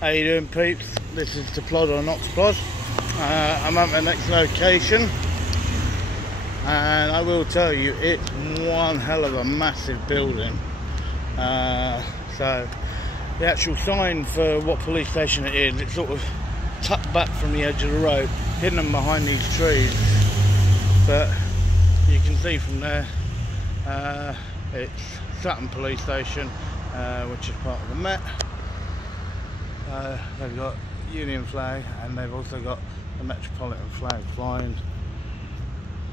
How you doing, peeps? This is to plod or not to plod. I'm at my next location, and I will tell you, it's one hell of a massive building. So the actual sign for what police station it is, it's sort of tucked back from the edge of the road, hidden behind these trees. But you can see from there, it's Sutton police station, which is part of the Met. They've got Union flag, and they've also got the Metropolitan flag flying.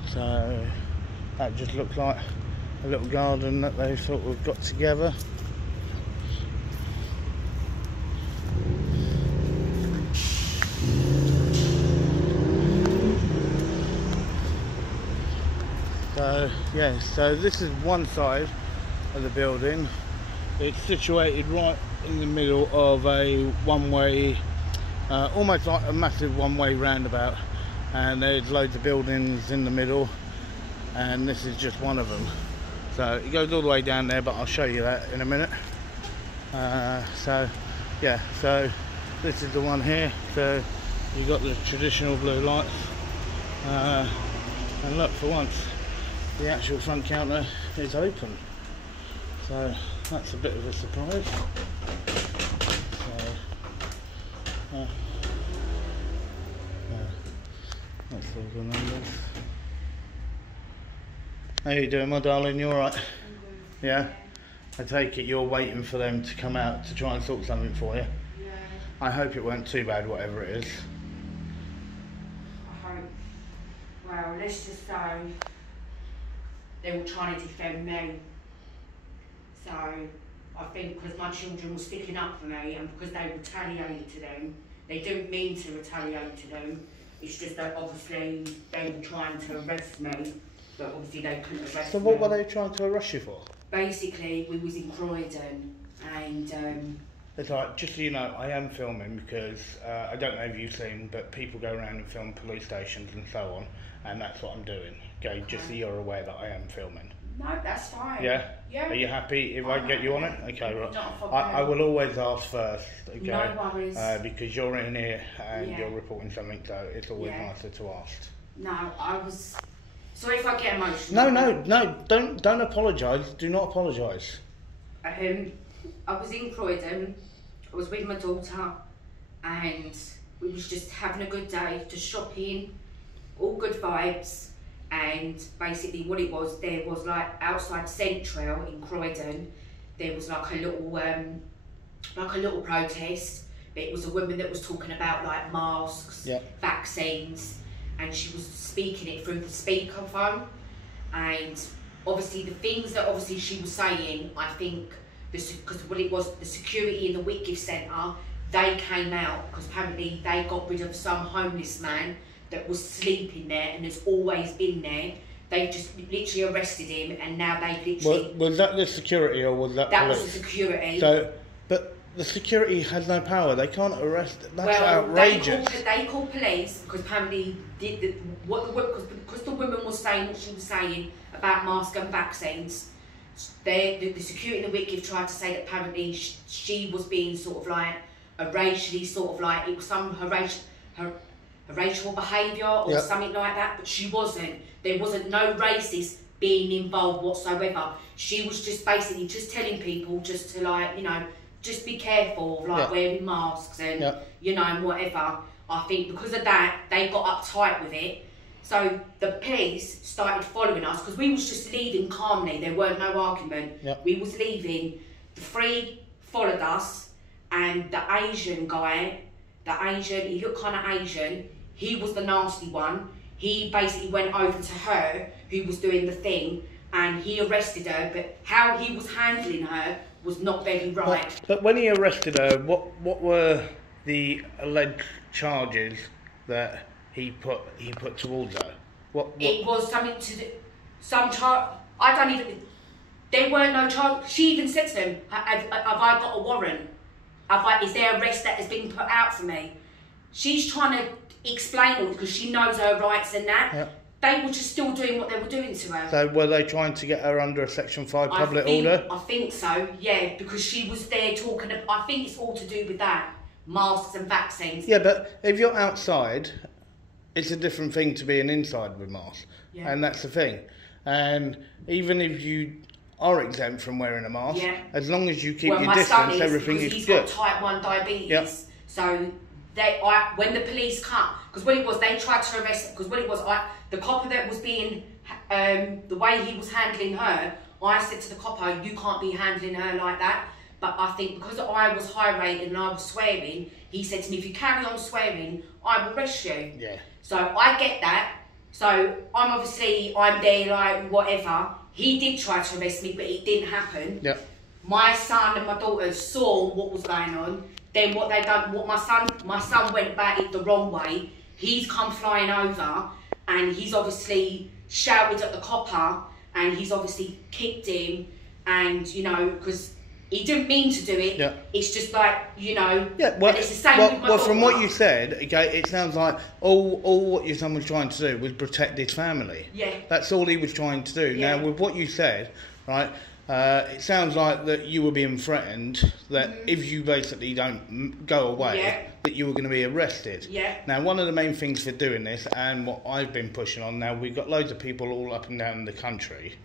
So that just looks like a little garden that they've sort of got together. So yeah, so this is one side of the building. It's situated right in the middle of a one-way, almost like a massive one-way roundabout, and there's loads of buildings in the middle, and this is just one of them. So it goes all the way down there, but I'll show you that in a minute. So yeah, so this is the one here. So you've got the traditional blue lights, and look, for once the actual front counter is open, so that's a bit of a surprise. So that's all the numbers. How you doing, my darling? You alright? Yeah? I take it you're waiting for them to come out to try and sort something for you? Yeah. I hope it weren't too bad, whatever it is. I hope. Well, let's just say they were trying to defend me. So I think because my children were sticking up for me, and because they retaliated to them, they didn't mean to retaliate to them. It's just that obviously they were trying to arrest me, but obviously they couldn't arrest me. So what were they trying to arrest you for? Basically, we was in Croydon, and It's like, just so you know, I am filming because I don't know if you've seen, but people go around and film police stations and so on, and that's what I'm doing. Okay, just so you're aware that I am filming. no, that's fine. Yeah? Yeah. Are you happy if I get you on it? Okay, right. Not a problem. I will always ask first, okay? No worries. Because you're in here and Yeah. you're reporting something, so it's always Yeah. nicer to ask. No, I was. Sorry if I get emotional. No, don't apologise. Do not apologise. I was in Croydon. I was with my daughter, and we was just having a good day, just shopping, all good vibes. And basically, what it was, there was like outside Central in Croydon, there was like a little protest. But it was a woman that was talking about like masks, vaccines, and she was speaking it through the speakerphone. And obviously, the things that obviously she was saying, I think, because what it was, the security in the Whitgift Centre, they came out because apparently they got rid of some homeless man that was sleeping there and has always been there. They just literally arrested him, and now they literally... Was that the security or was that police? That was the security. So, but the security has no power. They can't arrest. That's well, outrageous. They called police because apparently because the woman was saying what she was saying about masks and vaccines. The security in the Whitgift tried to say that apparently she was being sort of like racially sort of like it was some her racial behaviour or something like that, but she wasn't. There wasn't no racist being involved whatsoever. She was just basically just telling people just to like, you know, just be careful, like wearing masks and you know, and whatever. I think because of that, they got uptight with it. So the police started following us because we was just leaving calmly. There weren't no argument. We was leaving. The three followed us, and the Asian guy, he looked kind of Asian. He was the nasty one. He basically went over to her, who was doing the thing, and he arrested her. But how he was handling her was not very right. But when he arrested her, what were the alleged charges that he put towards her? What? It was something to do, some charge. I don't even. There were no charge. She even said to them, "Have I got a warrant? Is there arrest that has been put out for me?" She's trying to explain all because she knows her rights and that. They were just still doing what they were doing to her. So were they trying to get her under a Section 5 public order? I think so, yeah, because she was there talking. I think it's all to do with that. masks and vaccines. Yeah, but if you're outside, it's a different thing to being inside with masks. Yeah. And that's the thing. And even if you are exempt from wearing a mask, as long as you keep your distance, everything is he's good. He's got type 1 diabetes. Yep. So when the police come, because what it was, they tried to arrest, because what it was, the copper that was being, the way he was handling her, I said to the copper, you can't be handling her like that. But I think because I was high rated and I was swearing, he said to me, if you carry on swearing, I will arrest you. Yeah. So I get that. So I'm there like whatever. He did try to arrest me, but it didn't happen. Yep. My son and my daughter saw what was going on. Then what they done, my son went about it the wrong way. He's come flying over and he's obviously shouted at the copper and he's obviously kicked him, and because he didn't mean to do it. Yeah. It's just like, Yeah, well, and it's the same with my daughter. From what you said, okay, it sounds like all what your son was trying to do was protect his family. Yeah. That's all he was trying to do. Yeah. Now, with what you said, right, it sounds like that you were being threatened that if you basically don't go away, that you were going to be arrested. Yeah. Now, one of the main things for doing this, and what I've been pushing on now, we've got loads of people all up and down the country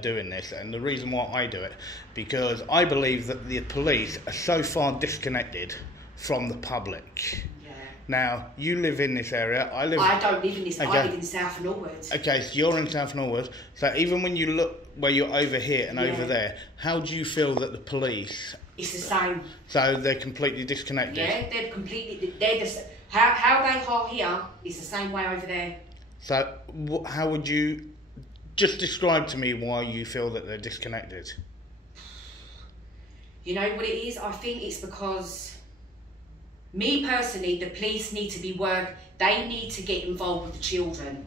doing this, and the reason why I do it, because I believe that the police are so far disconnected from the public. Yeah. Now, you live in this area. I don't live in this. Okay. I live in South Norwood. Okay, so you're in South Norwood. So even when you look where you're over here and over there, how do you feel that the police? It's the same. So they're completely disconnected. Yeah, they're completely. They're the how they are here is the same way over there. So how would you just describe to me why you feel that they're disconnected? You know what it is? I think it's because, me personally, the police need to be they need to get involved with the children.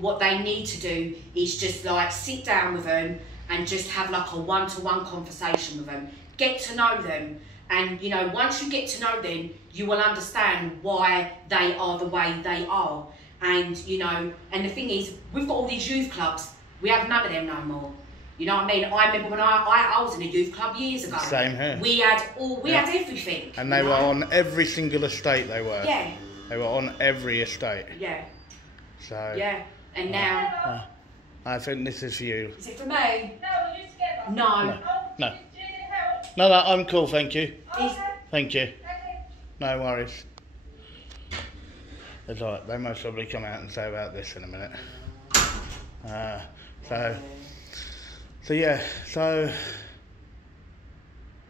What they need to do is just like sit down with them and just have like a one-to-one conversation with them. Get to know them. And once you get to know them, you will understand why they are the way they are. And and the thing is, we've got all these youth clubs. We have none of them no more. You know what I mean? I remember when I was in a youth club years ago. Same here. We had everything. And they were on every single estate. They were. Yeah. They were on every estate. Yeah. So. Yeah. And now. I think this is for you. Is it for me? No, we're you together. No. No. Do you need help? No, I'm cool. Thank you. Okay. Thank you. Okay. No worries. It's alright. They most probably come out and say about this in a minute. So yeah, so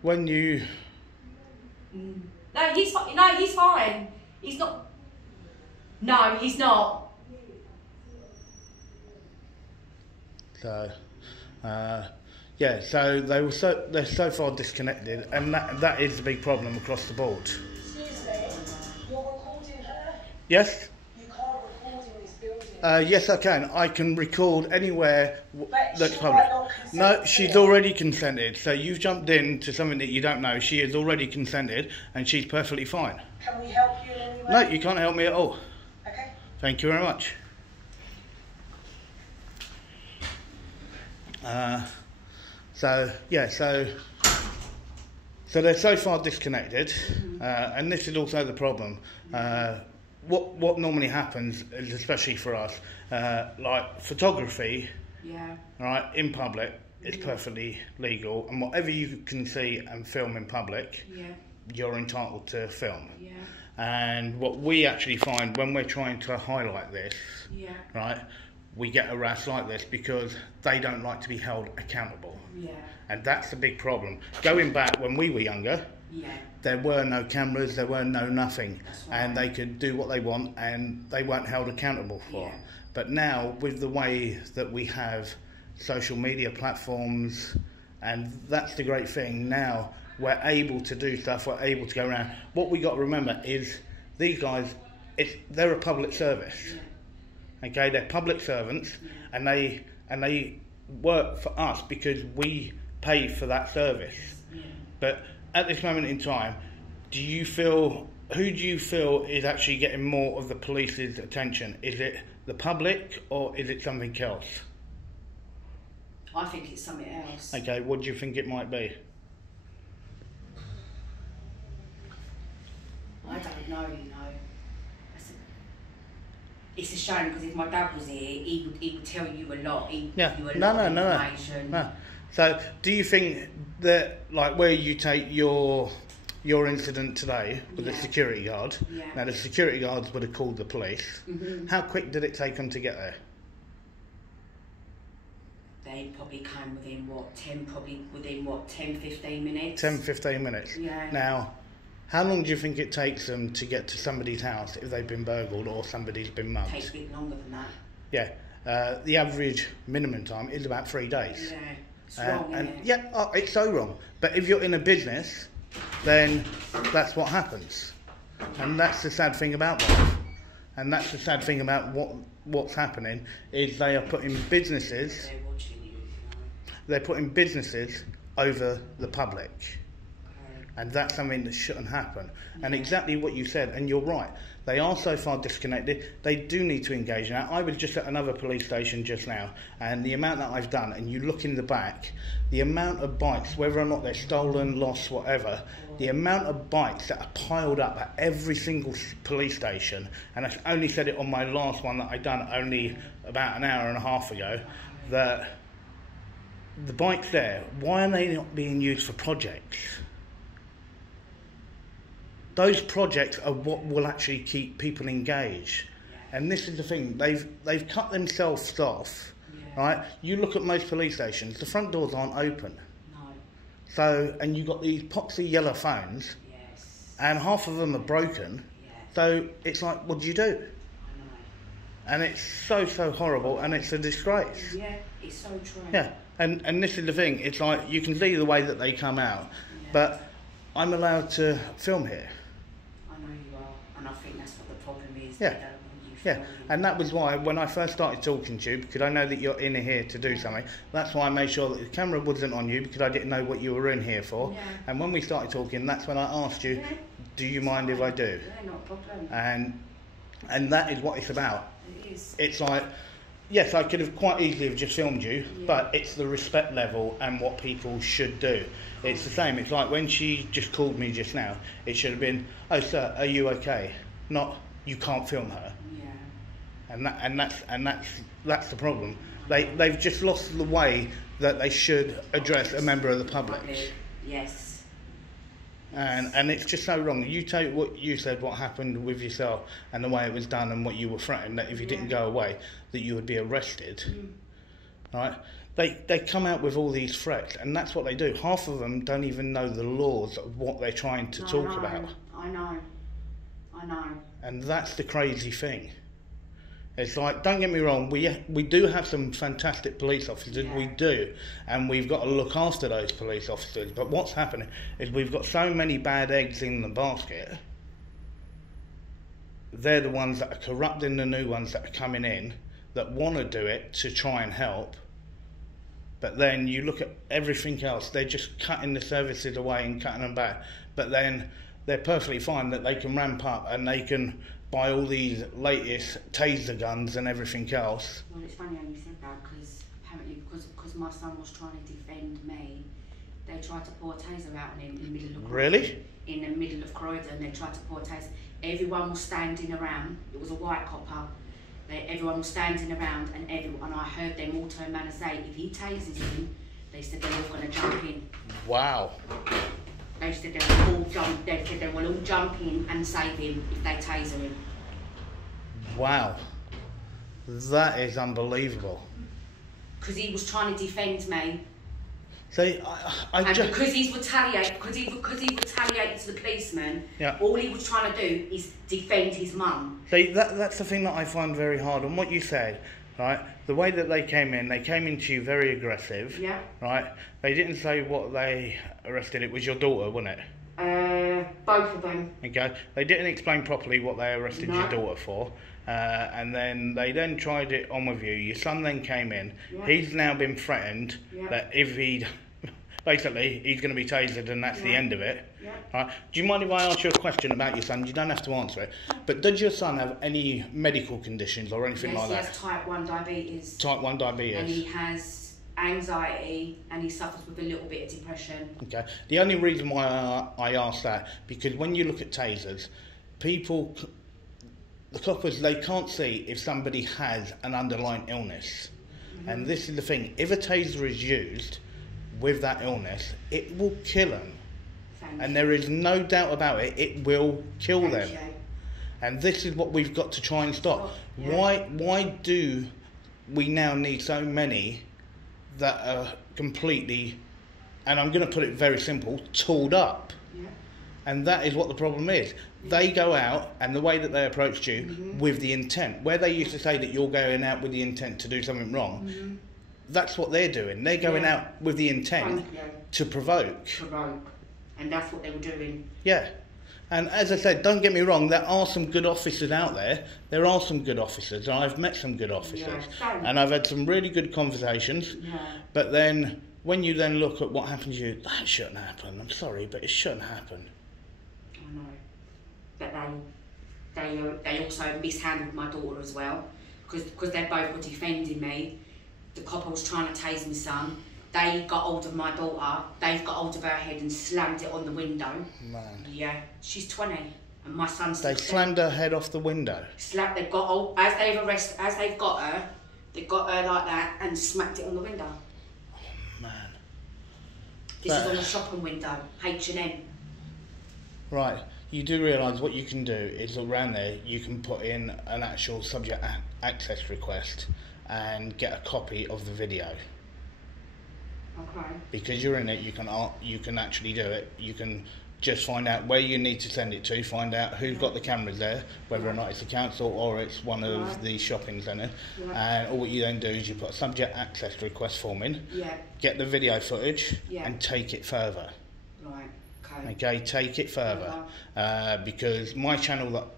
when you... No, he's fine. No, he's fine. He's not... No, he's not. So, yeah, so they're so far disconnected, and that is the big problem across the board. Excuse me, you're recording her? Yes? You can't record in this building. Yes, I can. I can record anywhere that's she public. might not consent No, to she's it. already consented. So you've jumped into something that you don't know. She has already consented, and she's perfectly fine. Can we help you in any way? No, you can't help me at all. Okay. Thank you very much. So yeah, so they're so far disconnected, and this is also the problem. What normally happens is, especially for us, like photography, right, in public, it's perfectly legal, and whatever you can see and film in public, you're entitled to film. And what we actually find when we're trying to highlight this, right, we get harassed like this because they don't like to be held accountable. And that's the big problem. Going back when we were younger, there were no cameras, there were no nothing, and they could do what they want and they weren't held accountable for. But now, with the way that we have social media platforms, and that's the great thing, now we're able to do stuff, we're able to go around. What we got to remember is these guys, they're a public service. Okay, they're public servants, and they work for us because we pay for that service. But at this moment in time, who do you feel is actually getting more of the police's attention? Is it the public or is it something else? I think it's something else. Okay, what do you think it might be? don't know, you know. It's a shame because if my dad was here, he would tell you a lot. He'd give you a lot of information. No. So, do you think that, like, where you take your incident today with the security guard, now the security guards would have called the police. How quick did it take them to get there? They probably came within 10, 15 minutes. 10, 15 minutes. Yeah. Now, how long do you think it takes them to get to somebody's house if they've been burgled or somebody's been mugged? It takes a bit longer than that. Yeah. The average minimum time is about 3 days. Yeah. It's wrong, isn't it? Yeah, it's so wrong. But if you're in a business, then that's what happens. And that's the sad thing about life. And that's the sad thing about what's happening is they are putting businesses... They're putting businesses over the public. And that's something that shouldn't happen. And exactly what you said, and you're right, they are so far disconnected, they do need to engage in that. I was just at another police station just now, and the amount that I've done, and you look in the back, the amount of bikes, whether or not they're stolen, lost, whatever, the amount of bikes that are piled up at every single police station, and I only said it on my last one that I done only about an hour and a half ago, that the bikes there, why are they not being used for projects? Those projects are what will actually keep people engaged. And this is the thing, they've cut themselves off, right? You look at most police stations, the front doors aren't open. No. So, and you've got these poxy yellow phones, and half of them are broken. So it's like, what do you do? I know. And it's so horrible, and it's a disgrace. Yeah, it's so true. Yeah, and this is the thing, it's like, you can see the way that they come out, but I'm allowed to film here. I know you are, and I think that's what the problem is. Yeah. And that was why when I first started talking to you, because I know that you're in here to do something, that's why I made sure that the camera wasn't on you, because I didn't know what you were in here for. And when we started talking, that's when I asked you, do you mind if I do? Yeah, not a problem. And that is what it's about. It is. It's like, yes, I could have quite easily have just filmed you, but it's the respect level and what people should do. It's the same. It's like when she just called me just now, it should have been, oh sir, are you okay? Not, you can't film her. Yeah. And that's the problem. They've just lost the way that they should address a member of the public. Yes. And it's just so wrong. You take what you said, what happened with yourself, and the way it was done, and what you were threatened that if you didn't go away, that you would be arrested. Right? They come out with all these threats, and that's what they do. Half of them don't even know the laws of what they're trying to talk about. I know. And that's the crazy thing. It's like, don't get me wrong, we do have some fantastic police officers, we do, and we've got to look after those police officers. But what's happening is we've got so many bad eggs in the basket. They're the ones that are corrupting the new ones that are coming in, that want to do it to try and help. But then you look at everything else, they're just cutting the services away and cutting them back. But then they're perfectly fine that they can ramp up and they can buy all these latest taser guns and everything else. Well, it's funny how you said that, because apparently because my son was trying to defend me, they tried to pour a taser out on him in the middle of Croydon. Really? In the middle of Croydon, they tried to pour a taser. Everyone was standing around. It was a white copper. Everyone was standing around, and I heard them all turn around and say, if he tases him, they said they're all going to jump in. Wow. They said they will all jump in and save him if they taser him. Wow. That is unbelievable. Because he was trying to defend me. See, because he's retaliated, because he retaliated to the policeman, all he was trying to do is defend his mum. See, that's the thing that I find very hard. And what you said, right, the way that they came into you very aggressive, right? They didn't say what they arrested. It was your daughter, wasn't it? Both of them. Okay. They didn't explain properly what they arrested your daughter for. And then they tried it on with you. Your son then came in. He's now been threatened that if basically he's going to be tasered and that's the end of it. Right? Do you mind if I ask you a question about your son? You don't have to answer it. But does your son have any medical conditions or anything like that? Yes, he has type 1 diabetes. Type 1 diabetes. And he has anxiety and he suffers with a little bit of depression. Okay. The only reason why I ask that, because when you look at tasers, people, the coppers, they can't see if somebody has an underlying illness. And this is the thing, if a taser is used with that illness, it will kill them. And there is no doubt about it, it will kill them. And this is what we've got to try and stop. Why do we now need so many that are completely, and I'm going to put it very simple, tooled up? And that is what the problem is. They go out, and the way that they approached you with the intent, where they used to say that you're going out with the intent to do something wrong, that's what they're doing. They're going out with the intent to provoke. And that's what they were doing. Yeah. And as I said, don't get me wrong, there are some good officers out there. There are some good officers, and I've met some good officers. And I've had some really good conversations. But then, when you then look at what happened to you, that shouldn't happen. I'm sorry, but it shouldn't happen. I know. But they also mishandled my daughter as well. Because they both were defending me. The copper was trying to tase my son. They got hold of my daughter, they've got hold of her head and slammed it on the window. Man. Yeah, she's 20 and my son's 16. They slammed her head off the window? They've got hold, as they've got her, they got her like that and smacked it on the window. Oh, man. This is on the shopping window, H&M. Right, you do realise what you can do is around there you can put in an actual subject access request and get a copy of the video. Okay. Because you're in it, you can actually do it. You can just find out where you need to send it to, find out who's got the cameras there, whether or not it's the council or it's one of the shopping centre. And all what you then do is you put a subject access request form in, get the video footage, and take it further. Right. Okay, take it further. Because my channel,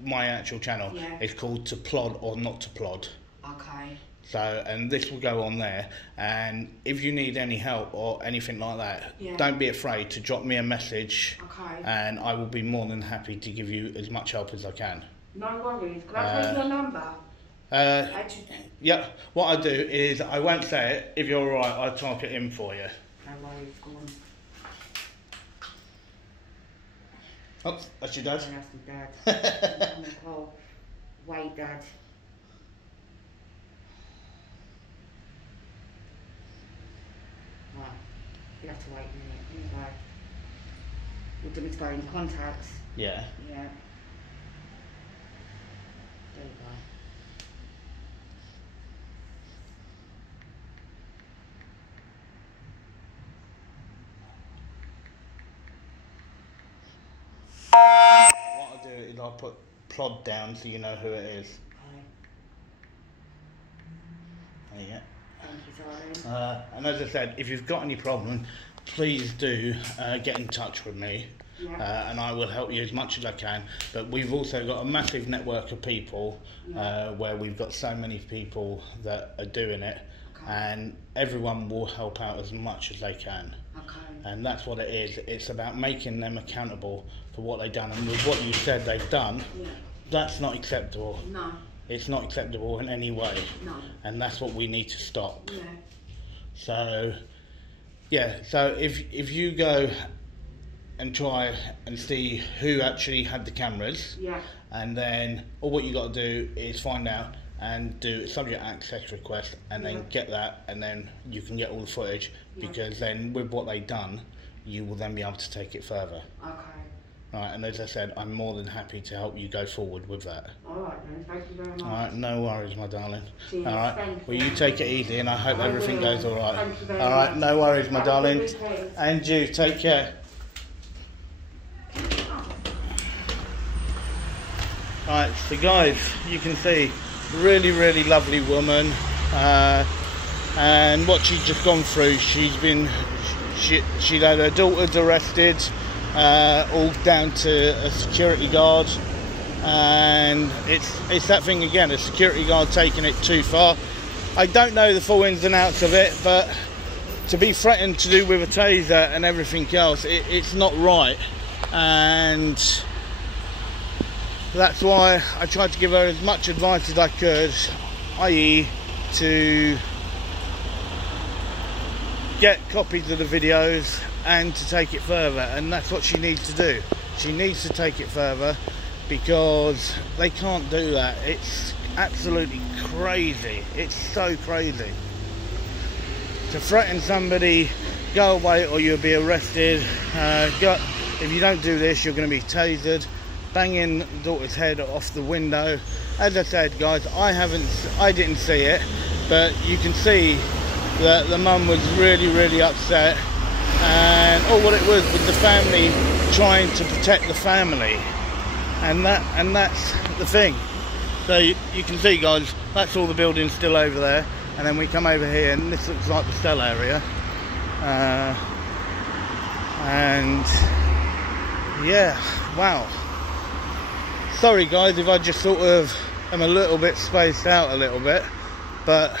my actual channel, is called To Plod or Not to Plod. Okay. So, and this will go on there, and if you need any help or anything like that, don't be afraid to drop me a message, and I will be more than happy to give you as much help as I can. No worries. Can I take your number? Yeah, what I do is, I won't say it, if you're alright, I'll type it in for you. No worries, go on. Oh, that's your dad? That's my dad. Wait, Dad. Right, you have to wait a minute. Anyway, would you want me to go into contacts? Yeah. Yeah. There you go. What I'll do is I'll put Plod down so you know who it is. Okay. There you go. Thank you, darling. And as I said, if you've got any problem, please do get in touch with me, and I will help you as much as I can. But we've also got a massive network of people where we've got so many people that are doing it, and everyone will help out as much as they can. And that's what it is. It's about making them accountable for what they've done. And with what you said they've done, that's not acceptable. No. It's not acceptable in any way. No. And that's what we need to stop. Yeah. So, yeah, so if you go and try and see who actually had the cameras, and then all what you got to do is find out and do a subject access request, and then get that, and then you can get all the footage, because then with what they've done, you will then be able to take it further. Okay. Right, and as I said, I'm more than happy to help you go forward with that. Alright then, thank you very much. Alright, no worries, my darling. Cheers, alright, well, you take it easy, and I hope everything goes alright. Thank you very alright, much. no worries, my darling. Have a good weekend. And you, take care. Right, so guys, you can see, really, really lovely woman, and what she's just gone through. She'd had her daughters arrested, all down to a security guard, and it's that thing again, a security guard taking it too far. I don't know the full ins and outs of it, but to be threatened to do with a taser and everything else, it's not right, and that's why I tried to give her as much advice as I could, i.e. to get copies of the videos and to take it further, and that's what she needs to do. She needs to take it further, because they can't do that. It's absolutely crazy. It's so crazy. To threaten somebody, go away or you'll be arrested. If you don't do this, you're going to be tasered. Banging the daughter's head off the window. As I said, guys, I didn't see it, but you can see that the mum was really, really upset, and all what it was the family trying to protect the family, and that's the thing. So you can see, guys, that's all the buildings still over there, and then we come over here, and this looks like the cell area, and yeah, wow. Sorry guys if I just sort of am a little bit spaced out a little bit, but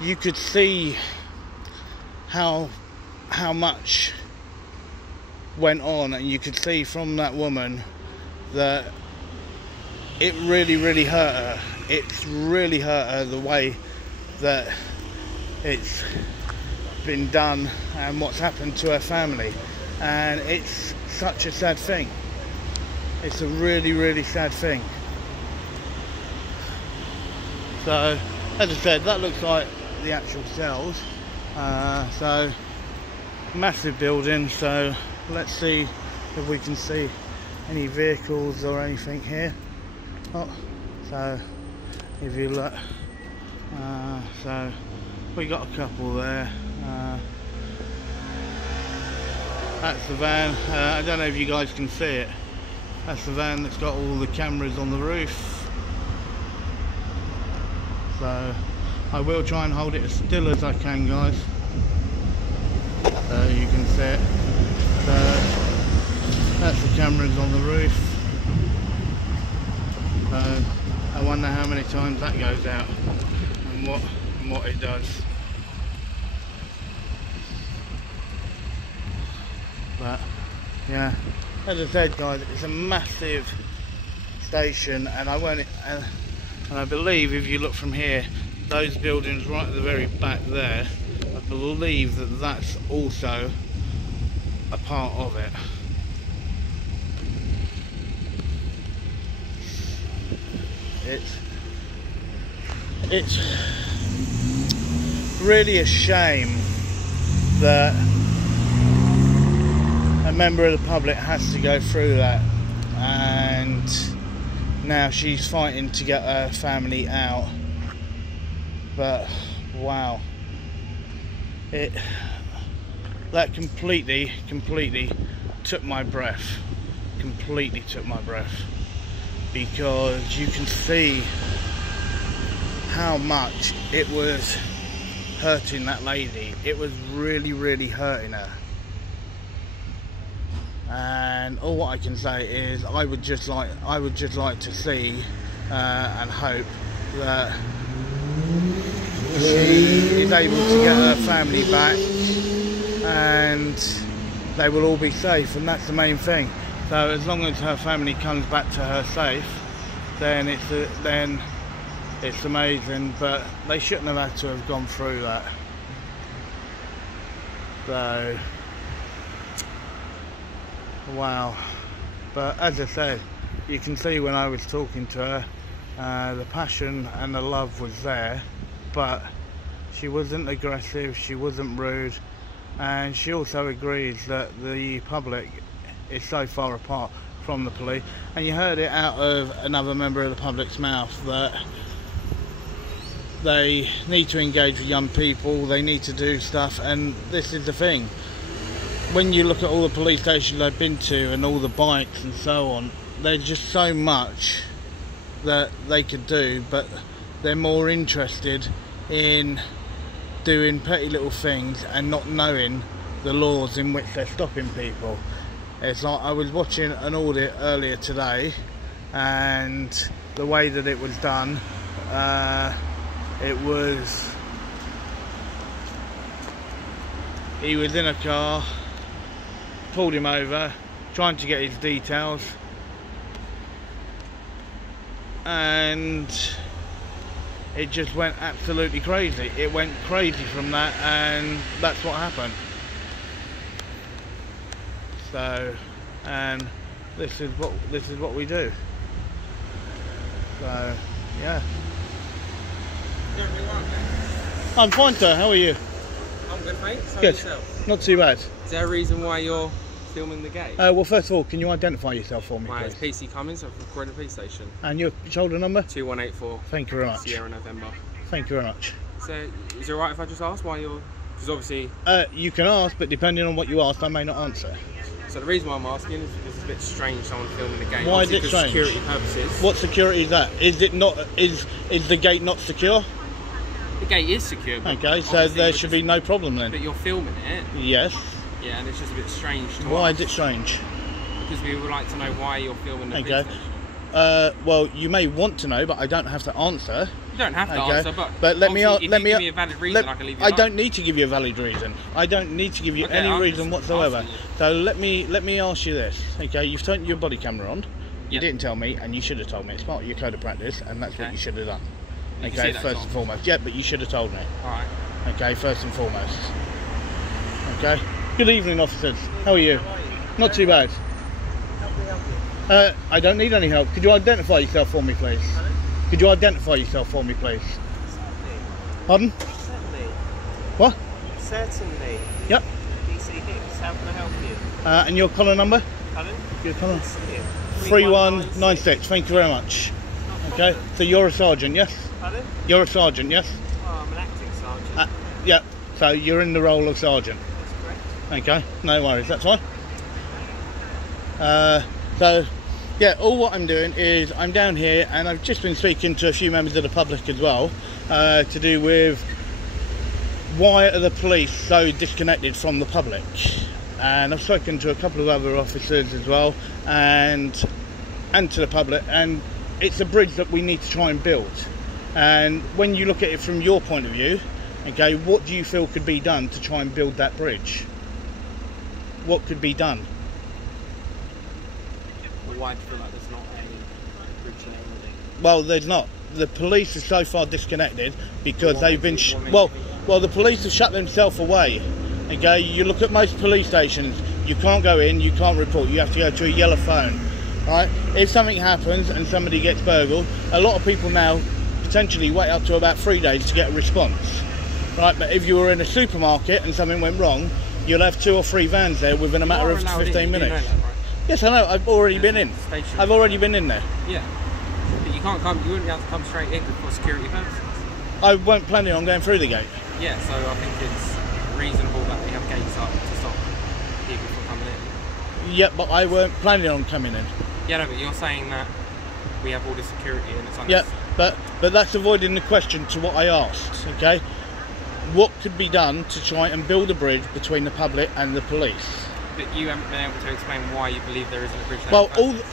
you could see how much went on, and you could see from that woman that it really, really hurt her. It's really hurt her, the way that it's been done and what's happened to her family, and it's such a sad thing. It's a really, really sad thing. So, as I said, that looks like the actual cells. So, massive building. So, let's see if we can see any vehicles or anything here. Oh, so, if you look, so we got a couple there. That's the van. I don't know if you guys can see it. That's the van that's got all the cameras on the roof. So I will try and hold it as still as I can, guys, so you can see it. So that's the cameras on the roof. So I wonder how many times that goes out and what it does. But yeah, as I said, guys, it's a massive station, and I believe if you look from here, those buildings right at the very back there, I believe that that's also a part of it. It's really a shame that a member of the public has to go through that, and now she's fighting to get her family out. But wow, that completely took my breath. Completely took my breath, because you can see how much it was hurting that lady. It was really, really hurting her. And all what I can say is I would just like to see and hope that she is able to get her family back and they will all be safe, and that's the main thing. So as long as her family comes back to her safe, then it's amazing. But they shouldn't have had to have gone through that. So wow. But as I said, you can see when I was talking to her, the passion and the love was there, but she wasn't aggressive, she wasn't rude, and she also agrees that the public is so far apart from the police. And you heard it out of another member of the public's mouth that they need to engage with young people, they need to do stuff, and this is the thing. When you look at all the police stations I've been to and all the bikes and so on, there's just so much that they could do, but they're more interested in doing petty little things and not knowing the laws in which they're stopping people. It's like I was watching an audit earlier today, and the way that it was done, he was in a car, pulled him over, trying to get his details, and it just went absolutely crazy. It went crazy from that, and that's what happened. So, and this is what we do. So yeah. I'm fine, sir. How are you? I'm good, thanks. How Good. yourself? Not too bad. Is there a reason why you're filming the gate? Well, first of all, can you identify yourself for me, My name's please? PC Cummins. I'm from Croydon Police Station. And your shoulder number? 2184. Thank you very much. Sierra November. Thank you very much. So, is it alright if I just ask why you're? Because obviously. You can ask, but depending on what you ask, I may not answer. So the reason why I'm asking is because it's a bit strange someone filming the gate. Why is it for strange? Security purposes. What security is that? Is it not? Is the gate not secure? The gate is secure. Okay, so there should be no problem then. But you're filming it. Yes. Yeah, and it's just a bit strange to Why ask. is it strange? Because we would like to know why you're filming the police Okay. station. Well, you may want to know, but I don't have to answer. You don't have to Okay. answer, but let me obviously, let if me you give me a valid reason, I can leave you I alone. don't need to give you a valid reason. I don't need to give you Okay, any I'm reason just whatsoever. asking you. So let me ask you this. Okay, you've turned your body camera on. You Yeah. didn't tell me, and you should have told me. It's part of your code of practice, and that's what Okay. you should have done. You can Okay, see that's first on. and foremost. Yeah, but you should have told me. Alright. Okay, first and foremost. Okay. Good evening, officers. How are you? Not too bad. I don't need any help. Could you identify yourself for me, please? Could you identify yourself for me, please? Pardon? Certainly. What? Certainly. Yep. DC Hicks, how can I help you? And your collar number? Pardon? Your collar? Yes, here. 3196. Thank you very much. Okay. So you're a sergeant, yes? Pardon? You're a sergeant, yes? Oh, I'm an acting sergeant. Yeah. So you're in the role of sergeant. That's correct. Okay. No worries. That's fine. So, yeah, all what I'm doing is I'm down here, and I've just been speaking to a few members of the public as well, to do with why are the police so disconnected from the public. And I've spoken to a couple of other officers as well, and to the public, and it's a bridge that we need to try and build. And when you look at it from your point of view, okay, what do you feel could be done to try and build that bridge? What could be done? Well, why do you feel like there's not a bridge there already? Well, there's not. The police are so far disconnected because What they've been makes you- well, the police have shut themselves away. Okay, you look at most police stations, you can't go in, you can't report, you have to go to a yellow phone. Right? If something happens and somebody gets burgled, a lot of people now potentially wait up to about 3 days to get a response. Right? But if you were in a supermarket and something went wrong, you'll have 2 or 3 vans there within a matter of 15 minutes. You do know that, right? Yes, I know. I've already been in. Station. I've already been in there. Yeah. But you can't come. You wouldn't be able to come straight in for security purposes. I weren't planning on going through the gate. Yeah. So I think it's reasonable that we have gates up to stop people from coming in. Yeah, but I weren't planning on coming in. Yeah, no, but you're saying that we have all this security and it's Yeah, unnecessary. but that's avoiding the question to what I asked. Okay, what could be done to try and build a bridge between the public and the police? But you haven't been able to explain why you believe there isn't a bridge there. Well,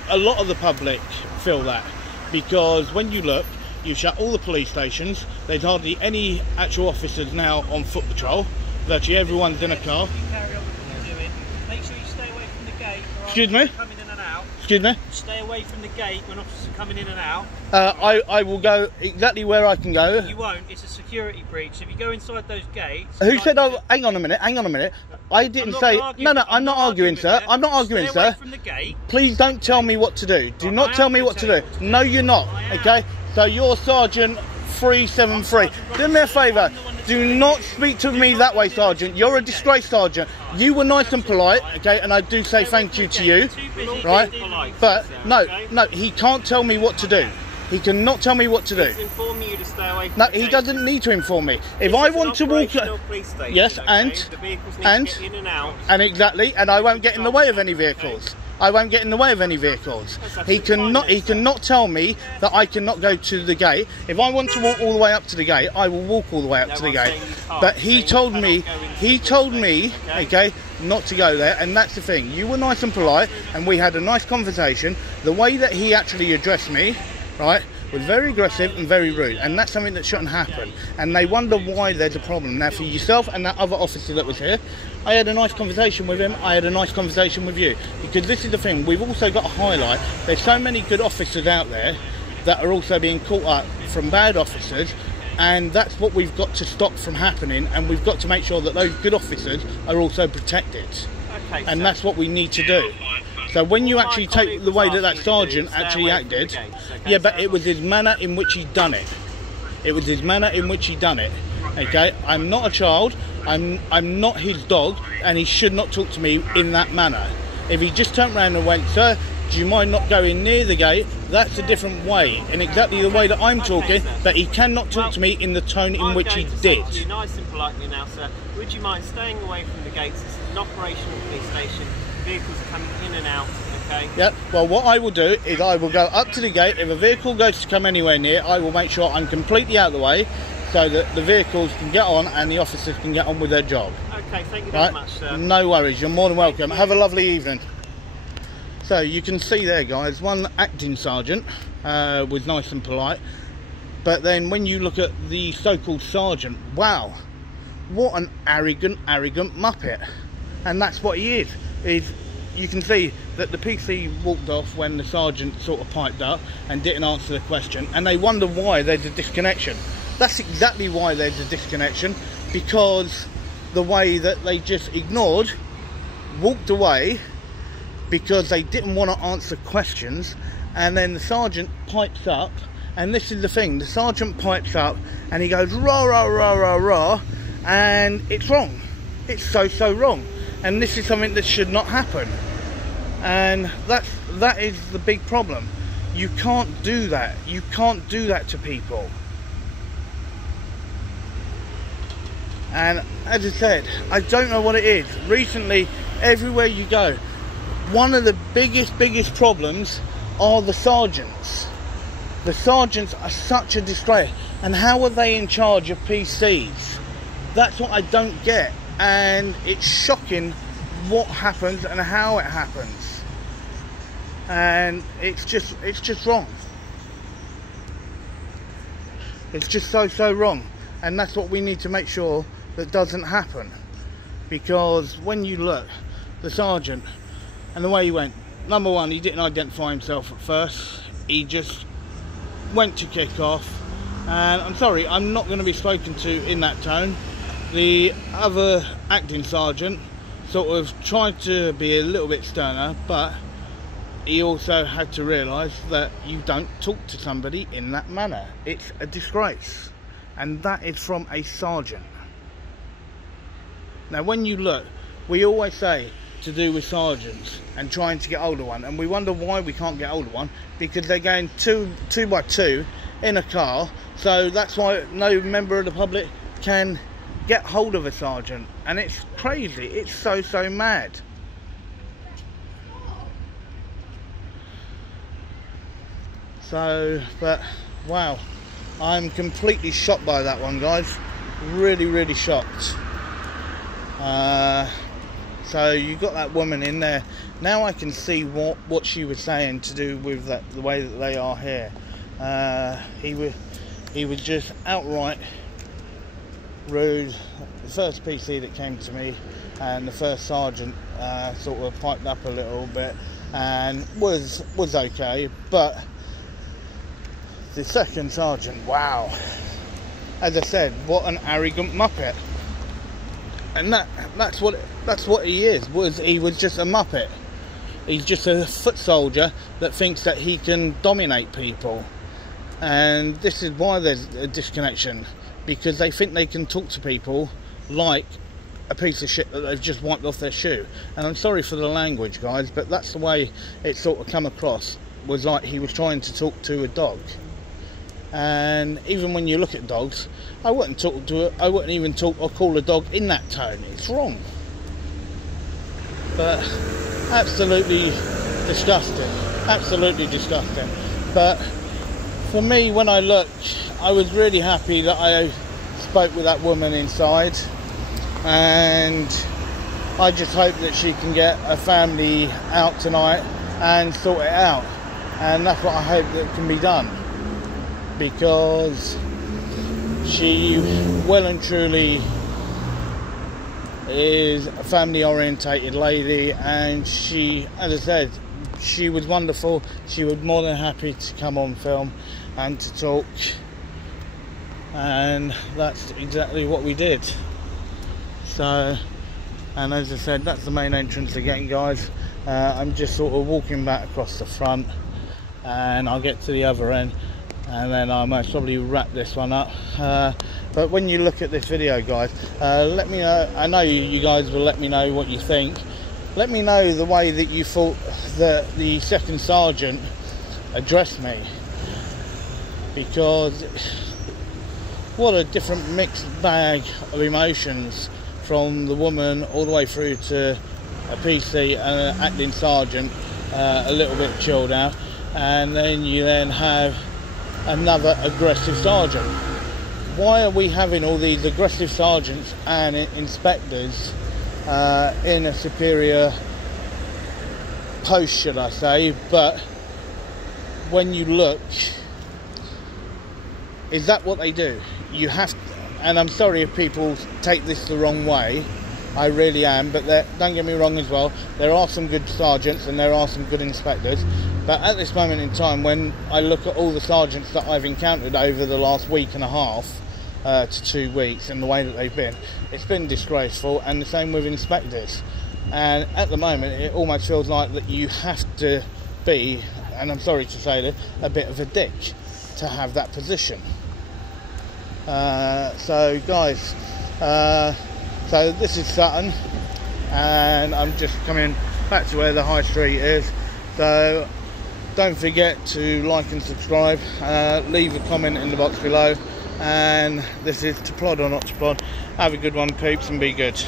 a lot of the public feel that because when you look, you shut all the police stations. There's hardly any actual officers now on foot patrol. Virtually everyone's in a car. You carry on what you're doing. Make sure you stay away from the gate. Excuse me? Coming in and out. Excuse me? Stay away from the gate when officers are coming in and out. I will go exactly where I can go. You won't. It's a security breach. If you go inside those gates. Who said? Oh, hang on a minute. Hang on a minute. I didn't say. No, I'm not arguing, sir. I'm not arguing, Stay away sir. from the gate. Please don't tell me what to do. Do Well, not I tell am me gonna what to tell you do. what to do. No, you're not. I am. Okay. So you're Sergeant 373. Do me a favour. Do not speak to me that way, Sergeant. You're a disgraced Sergeant. You were nice and polite, okay, and I do say thank you to you, right? But no, he can't tell me what to do. He cannot tell me what to do. He's informing you to stay away from No, the he gate. doesn't need to inform me. If I want to walk, Police station, yes, okay? and The vehicles need and to get in and out. and exactly, and I won't get in the way of any vehicles. I won't get in the way of any vehicles. He cannot tell me that I cannot go to the gate. If I want to walk all the way up to the gate, I will walk all the way up to the gate. But he told me, okay, not to go there, and that's the thing. You were nice and polite, and we had a nice conversation. The way that he actually addressed me, right, was very aggressive and very rude, and that's something that shouldn't happen. And they wonder why there's a problem. Now, for yourself and that other officer that was here, I had a nice conversation with him. I had a nice conversation with you, because this is the thing. We've also got to highlight there's so many good officers out there that are also being caught up from bad officers, and that's what we've got to stop from happening. And we've got to make sure that those good officers are also protected, Okay, and so that's what we need to do. So when you All actually my colleague take the was way that that asking you to do sergeant is stay actually away from the acted, gates, okay? yeah, but it was his manner in which he done it. It was his manner in which he done it. Okay, I'm not a child. I'm not his dog, and he should not talk to me in that manner. If he just turned around and went, "Sir, do you mind not going near the gate?" That's a different way, in exactly the way that I'm talking. Sir. But he cannot talk to me in the tone in I'm which he going to say did. to you nice and politely now, sir, would you mind staying away from the gates? This is an operational police station. Vehicles are coming in and out, okay? Yep. Well, what I will do is I will go up to the gate. If a vehicle goes to come anywhere near, I will make sure I'm completely out of the way so that the vehicles can get on and the officers can get on with their job. Okay, thank you very much, sir. No worries. You're more than welcome. Have a lovely evening. So you can see there, guys, one acting sergeant was nice and polite. But then when you look at the so-called sergeant, wow, what an arrogant muppet. And that's what he is. You can see that the PC walked off when the sergeant sort of piped up and didn't answer the question, and they wonder why there's a disconnection. That's exactly why there's a disconnection, because the way that they just ignored, walked away because they didn't want to answer questions, and then the sergeant pipes up, and this is the thing, the sergeant pipes up and he goes rah rah rah rah rah, and it's wrong. It's so wrong. And this is something that should not happen, and that is the big problem. You can't do that. You can't do that to people. And as I said, I don't know what it is. Recently, everywhere you go, one of the biggest problems are the sergeants. The sergeants are such a disgrace, and how are they in charge of PCs? That's what I don't get. And it's shocking what happens and how it happens, and it's just wrong. It's just so wrong, and that's what we need to make sure that doesn't happen. Because when you look, the sergeant and the way he went, number one, he didn't identify himself at first. He just went to kick off, and I'm sorry, I'm not going to be spoken to in that tone. The other acting sergeant sort of tried to be a little bit sterner, but he also had to realise that you don't talk to somebody in that manner. It's a disgrace, and that is from a sergeant. Now when you look, we always say to do with sergeants and trying to get hold of one, and we wonder why we can't get hold of one, because they're going two by two in a car, so that's why no member of the public can get hold of a sergeant. And it's crazy. It's so mad. So, but wow, I'm completely shocked by that one, guys. Really shocked. So you got that woman in there. Now I can see what she was saying to do with that, the way that they are here. He was just outright rude. The first PC that came to me, and the first sergeant sort of piped up a little bit and was okay, but the second sergeant, wow, as I said, what an arrogant muppet. And that's what he is. He was just a muppet. He's just a foot soldier that thinks that he can dominate people, and this is why there's a disconnection, because they think they can talk to people like a piece of shit that they've just wiped off their shoe. And I'm sorry for the language, guys, but that's the way it sort of come across, was like he was trying to talk to a dog. And even when you look at dogs, I wouldn't even talk or call a dog in that tone. It's wrong. But absolutely disgusting. Absolutely disgusting. But for me, when I looked, I was really happy that I spoke with that woman inside, and I just hope that she can get a family out tonight and sort it out. And that's what I hope that can be done, because she well and truly is a family orientated lady, and she, as I said, she was wonderful. She was more than happy to come on film and to talk, and that's exactly what we did. So, and as I said, that's the main entrance again, guys. I'm just sort of walking back across the front, and I'll get to the other end, and then I'll most probably wrap this one up. But when you look at this video, guys, let me know. I know you guys will let me know what you think. Let me know the way that you thought that the second sergeant addressed me, because what a different mixed bag of emotions, from the woman all the way through to a PC and an acting sergeant, a little bit chilled out, and then you then have another aggressive sergeant. Why are we having all these aggressive sergeants and inspectors in a superior post, should I say? But when you look, is that what they do? You have to, and I'm sorry if people take this the wrong way, I really am, but don't get me wrong as well, there are some good sergeants and there are some good inspectors, but at this moment in time, when I look at all the sergeants that I've encountered over the last week and a half to 2 weeks, and the way that they've been, it's been disgraceful. And the same with inspectors, and at the moment it almost feels like that you have to be, and I'm sorry to say this, a bit of a dick to have that position. So guys, so this is Sutton, and I'm just coming back to where the high street is. So don't forget to like and subscribe, leave a comment in the box below, and this is To Plod or Not To Plod. Have a good one, peeps, and be good.